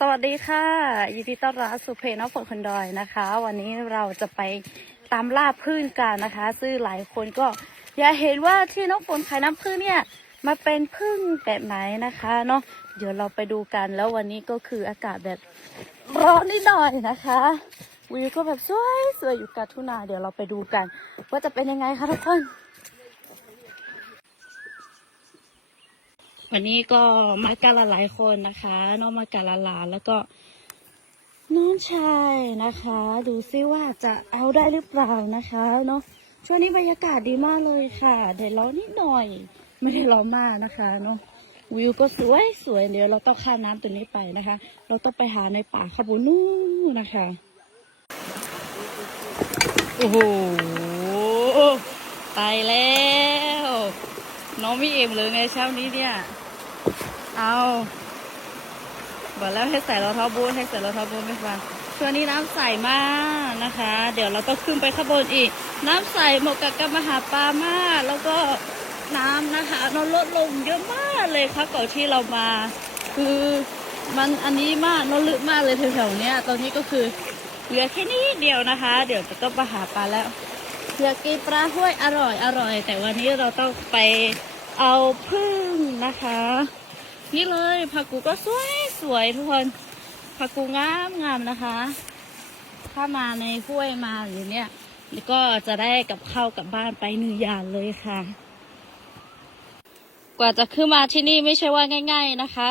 สวัสดีค่ะยินดีต้อนรับสู่เพน้องฝนคนดอยนะคะ วันนี้เราจะไปตามล่าพึ่งกันนะคะ ซึ่งหลายคนก็อยากเห็นว่าที่น้องฝนขายน้ำพึ่งเนี่ยมาเป็นพึ่งแบบไหนนะคะเนาะเดี๋ยวเราไปดูกันแล้ววันนี้ก็คืออากาศแบบร้อนนิดหน่อยนะคะวิวก็แบบสวยสวยอยู่กับทุ่นาเดี๋ยวเราไปดูกัน ว่าจะเป็นยังไงคะทุกคน วันนี้ก็มากันหลายคนนะคะ น้องมากันหลานแล้วก็น้องชายนะคะ ดูซิว่าจะเอาได้หรือเปล่านะคะเนาะช่วงนี้บรรยากาศดีมากเลยค่ะแดดร้อนนิดหน่อย ไม่ได้ร้อนมากนะคะเนาะวิวก็สวยสวยเดี๋ยวเราต้องข้ามน้ำตัวนี้ไปนะคะ เราต้องไปหาในป่าขบุนู่นนะคะโอ้โหตายแล้ว น้องไม่เอ็มเลยไงเช้านี้เนี่ย เอาบอกแล้วให้ใส่รองเท้าบูทให้ใส่รองเท้าบูทไม่ฟังช่วงนี้น้ำใสมากนะคะ เดี๋ยวเราต้องขึ้นไปข้างบนอีก น้ำใสเหมาะกับการมาหาปลามาก แล้วก็น้ำนะคะนลดลงเยอะมากเลยค่ะก่อนที่เรามา คือมันอันนี้มากนลึกมากเลยแถวๆเนี้ยตอนนี้ก็คือเหลือแค่นี้เดียวนะคะ เดี๋ยวจะต้องมาหาปลาแล้ว อยากกินปลาห้วยอร่อยอร่อย แต่วันนี้เราต้องไปเอาพึ่งนะคะ นี่เลยผักกูก็สวยสวยทุกคนผักกูงามงามนะคะ ถ้ามาในห้วยมาหรือเนี่ยก็จะได้กับข้าวกับบ้านไปหนึ่งอย่างเลยค่ะ กว่าจะขึ้นมาที่นี่ไม่ใช่ว่าง่าย ๆนะคะ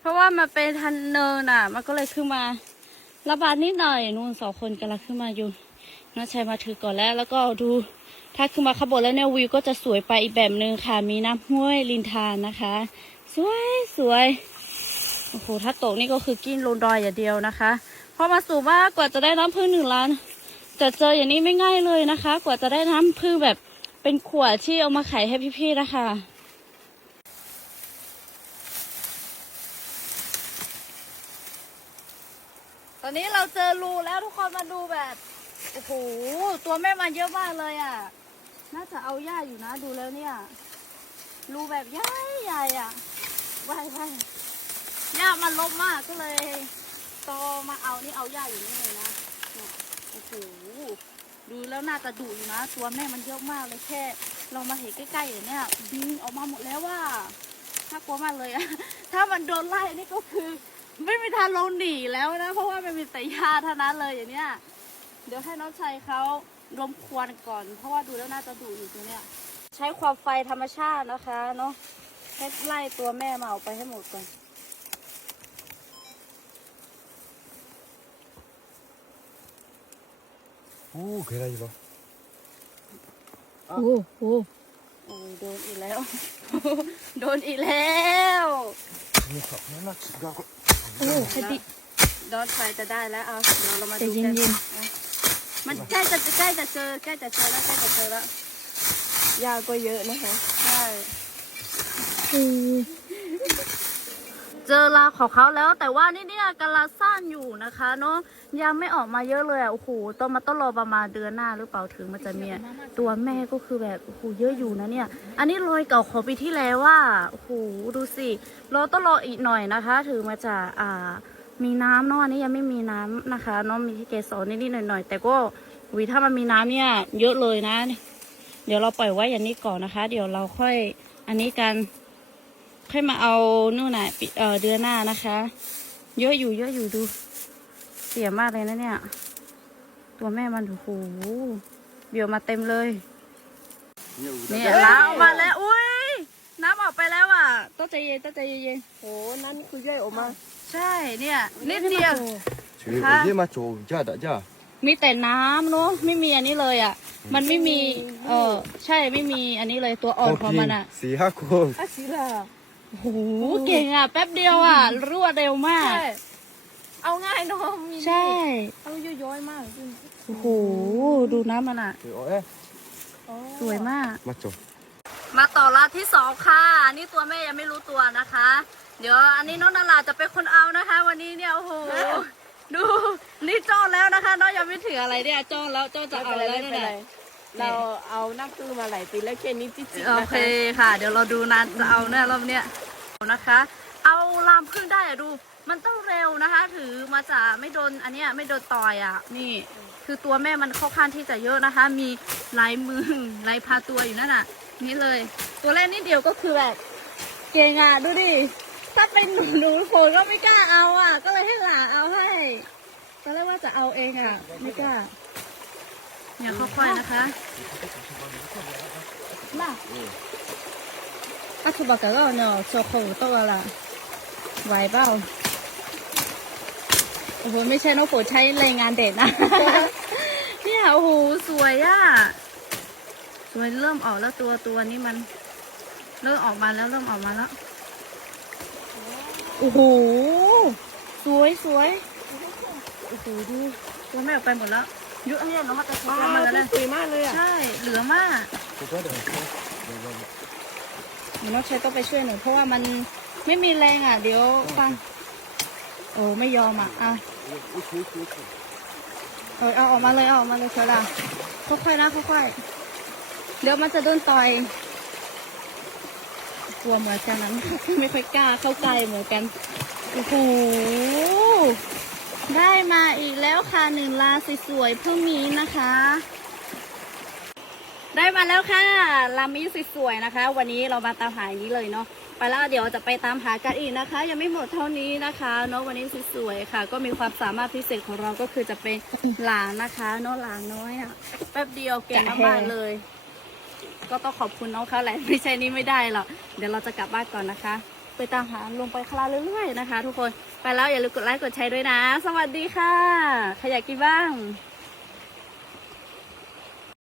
เพราะว่ามันเป็นทันเนินอะ มันก็เลยขึ้นมาระบาดนิดหน่อยนู่นสองคนกำลังขึ้นมาอยู่ น้าชัยมาถือก่อนแล้ว แล้วก็ดูถ้าขึ้นมาข้างบนแล้วเนี่ยวิวก็จะสวยไปอีกแบบหนึ่งค่ะ มีน้ำห้วยลินทานนะคะ สวยสวยโอ้โหถ้าตกนี่ก็คือกินลงดอยอย่างเดียวนะคะ เพราะมาสูงมากกว่าจะได้น้ำพึ่งหนึ่งล้านจะเจออย่างนี้ไม่ง่ายเลยนะคะ กว่าจะได้น้ำพึ่งแบบเป็นขวดที่เอามาขายให้พี่ๆนะคะตอนนี้เราเจอรูแล้วทุกคนมาดูแบบ โอ้โห ตัวแม่มันเยอะมากเลยอะ น่าจะเอาหญ้าอยู่นะ ดูแล้วเนี่ย รูแบบใหญ่ใหญ่อะว่ายว่ายหญ้ามันลบมากก็เลยโตมาเอานี่เอาหญ้าอยู่นี่เลยนะ โอ้โห ดูแล้วน่าจะดุอยู่นะ ตัวแม่มันเยอะมากเลยแค่ เรามาเห็นใกล้ๆอย่างเนี้ยบินออกมาหมดแล้วว่าน่ากลัวมากเลยอะถ้ามันโดนไล่นี่ก็คือ ไม่มีทางลงหนีแล้วนะ เพราะว่ามันมีแต่หญ้าเท่านั้นเลยอย่างเนี้ย เดี๋ยวให้น้องชายเขารวมควนก่อน เพราะว่าดูแล้วน่าจะดูอยู่ตรงเนี้ย ใช้ความไฟธรรมชาตินะคะเนาะให้ไล่ตัวแม่มาออกไปให้หมดก่อนโอ้เกิดอะได้ยังปะโอ้โหโอ้โดนอีกแล้ว โดนอีกแล้วนี่ครับนั่นะโอ้คดีน้องชายจะได้แล้วเอาเดี๋ยวเรามาดูกันเย็นๆ มันใกล้จะใกล้จะเจอใกล้จะเจอแล้วใกล้จะเจอแล้วยาก็เยอะนะคะใช่คือเจอลาของเขาแล้ว แต่ว่านี่เนี่ยกำลังสร้างอยู่นะคะเนาะยังไม่ออกมาเยอะเลยอะโอ้โหต้องมาต้องรอประมาณเดือนหน้าหรือเปล่าถึงมันจะมีอะตัวแม่ก็คือแบบโอ้โหเยอะอยู่นะเนี่ย อันนี้รอยเก่าของปีที่แล้วว่าโอ้โหดูสิเราต้องรออีกหน่อยนะคะ ถึงมันจะอ่า มีน้ำเนาะอันนี้ยังไม่มีน้ำนะคะเนาะมีที่เกสรนิดๆหน่อยๆ แต่ก็วิถ้ามันมีน้ำเนี่ยเยอะเลยนะ เดี๋ยวเราปล่อยไว้อย่างนี้ก่อนนะคะ เดี๋ยวเราค่อยอันนี้กันค่อยมาเอานู่นน่ะเออเดือนหน้านะคะ เยอะอยู่เยอะอยู่ดู เสียมากเลยนะเนี่ย ตัวแม่มันโอ้โหเบี่ยวมาเต็มเลยเนี่ยน้ำออกมาแล้วอุ้ยน้ำออกไปแล้วอะต้องใจเย็นต้องใจเย็นโหนั่นคือย่อยออกมา ใช่เนี่ยนิดเดียว ชื่อค่ะ เยมาโจจ้าจ้ามีแต่น้ำเนาะไม่มีอันนี้เลยอะ มันไม่มี เออใช่ไม่มีอันนี้เลยตัวอ่อนของมันอะสีห้าคนอาศิลาโอ้โหเก่งอะ แป๊บเดียวอะรวดเร็วมากเอาง่ายเนาะมีใช่เอาเยอะย้อยมากขึ้นโอ้โหดูน้ำมันอะสวยมาก มาจบมาต่อละที่สองค่ะนี่ตัวแม่ยังไม่รู้ตัวนะคะ เดี๋ยวอันนี้น้องนาราจะเป็นคนเอานะคะ วันนี้เนี่ยโอ้โหดูนี่จ้องแล้วนะคะ น้องยังไม่ถืออะไรเนี่ยจ้องแล้วจ้องจะเอาแล้วไม่เนี่ยเป็นไรนะเราเอาน้ำพึ่งมาหลายปีแล้วแค่นี้จิ๊ดๆโอนะเคคะค่ะ เดี๋ยวเราดูนานจะเอาเนี่ยรอบเนี้ยนะคะ เอาลามพึ่งได้อะดู มันต้องเร็วนะคะ ถือมาจะไม่โดนอันเนี้ยไม่โดนต่อยอะ นี่ คือตัวแม่มันเข้าข้างที่จะเยอะนะคะ มีลายมือลายพาตัวอยู่นั่นน่ะ นี่เลย ตัวแรกนิดเดียวก็คือแบบ เก่งอะดูดิ ถ้าเป็นหนูหนูโผล่ก็ไม่กล้าเอาอะ ก็เลยให้หลานเอาให้ตอนแรกว่าจะเอาเองอะ ไม่กล้าอย่าค่อยๆนะคะมาอะคือบอกกันแล้วเนาะโชว์โคตัวละไหวเปล่าโอ้โหไม่ใช่น้องโปรดใช้แรงงานเด็ดนะเนี่ยโอ้โหสวยอะสวยเริ่มออกแล้วตัวตัวนี้มัน เริ่มออกมาแล้วเริ่มออกมาแล้ว โอ้โห สวยสวยโอ้โหดูว่าไม่ออกไปหมดแล้วยอะเนี้น้องมาตะกี้มาแล้วเลยสวยมากเลยอะ ใช่ เหลือมากน้องชายต้องไปช่วยหนูเพราะว่ามันไม่มีแรงอะ เดี๋ยวฟัง โอ้ไม่ยอมอะอะเออเอาออกมาเลยเอาออกมาเลยเชล่ะค่อยๆนะค่อยๆเดี๋ยวมันจะโดนต่อย กลัวเหมือนกันนั้นไม่ค่อยกล้าเข้าใกล้เหมือนกันโอ้โหได้มาอีกแล้วค่ะหนึ่งลาสวยๆเพิ่งมีนะคะ ได้มาแล้วค่ะลามิสวยๆนะคะ วันนี้เรามาตามหาอย่างนี้เลยเนาะไปแล้วเดี๋ยวจะไปตามหากันอีกนะคะ ยังไม่หมดเท่านี้นะคะเนาะวันนี้สวยๆค่ะ ก็มีความสามารถพิเศษของเราก็คือจะเป็นหลานนะคะเนาะหลานน้อยอะแป๊บเดียวเก่งมากๆเลย ก็ต้องขอบคุณน้องเขาแหละไม่ใช่นี่ไม่ได้หรอกเดี๋ยวเราจะกลับบ้านก่อนนะคะ ไปตามหาลงไปคลาเรื่อยๆนะคะ ทุกคนไปแล้วอย่าลืมกดไลค์กดแชร์ด้วยนะ สวัสดีค่ะใครอยากกินบ้าง